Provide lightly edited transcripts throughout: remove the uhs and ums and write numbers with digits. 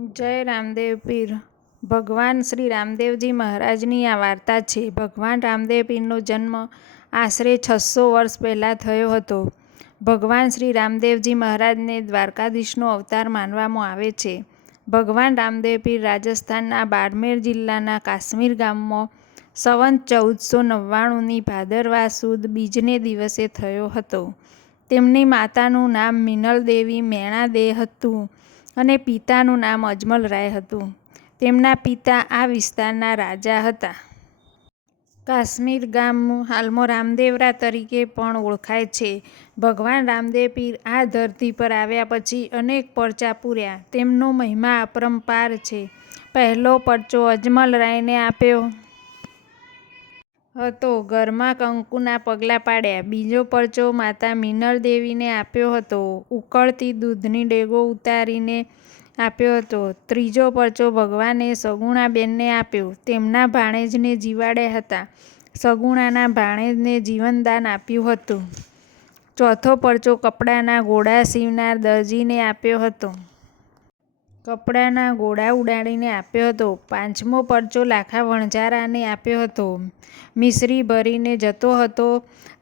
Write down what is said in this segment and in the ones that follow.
જય રામદેવ પીર. ભગવાન શ્રી રામદેવજી મહારાજની આ વાર્તા છે. ભગવાન રામદેવ પીરનો જન્મ આશરે 600 વર્ષ પહેલાં થયો હતો. ભગવાન શ્રી રામદેવજી મહારાજને દ્વારકાધીશનો અવતાર માનવામાં આવે છે. ભગવાન રામદેવ પીર રાજસ્થાનના બાડમેર જિલ્લાના કાશ્મીર ગામમાં સંવત 1499ની ભાદરવા સુદ બીજને દિવસે થયો હતો. તેમની માતાનું નામ મિનલ દેવી મેણા દે હતું અને પિતાનું નામ અજમલ રાય હતું. તેમના પિતા આ વિસ્તારના રાજા હતા. કાશ્મીર ગામ હાલમાં રામદેવરા તરીકે પણ ઓળખાય છે. ભગવાન રામદેવ પીર આ ધરતી પર આવ્યા પછી અનેક પરચા પૂર્યા. તેમનો મહિમા અપરંપાર છે. પહેલો પરચો અજમલ રાયને આપ્યો હતો. ઘરમાં કંકુના પગલાં પાડ્યા. બીજો પરચો માતા મિનલ દેવીને આપ્યો હતો. ઉકળતી દૂધની ડેગો ઉતારીને આપ્યો હતો. ત્રીજો પરચો ભગવાને સગુણાબેનને આપ્યો. તેમના ભાણેજને જીવાડ્યા હતા. સગુણાના ભાણેજને જીવનદાન આપ્યું હતું. ચોથો પરચો કપડાના ઘોડા સીવનાર દરજીને આપ્યો હતો. કપડાના ઘોડા ઉડાડીને આપ્યો હતો. પાંચમો પરચો લાખા વણઝારાને આપ્યો હતો. મિસરી ભરીને જતો હતો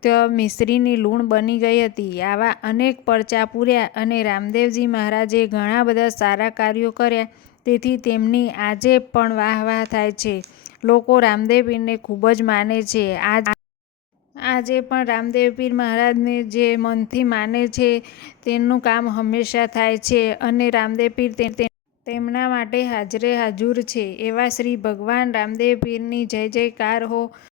ત્યાં મિસરીની લૂણ બની ગઈ હતી. આવા અનેક પરચા પૂર્યા અને રામદેવજી મહારાજે ઘણા બધા સારા કાર્યો કર્યા. તેથી તેમની આજે પણ વાહ વાહ થાય છે. લોકો રામદેવ પીરને ખૂબ જ માને છે. આજે પણ રામદેવ પીર મહારાજને જે મનથી માને છે તેનું કામ હંમેશા થાય છે અને રામદેવ પીર તેમના માટે હાજરે હાજુર છે. એવા શ્રી ભગવાન રામદેવ પીરની જય જયકાર હો.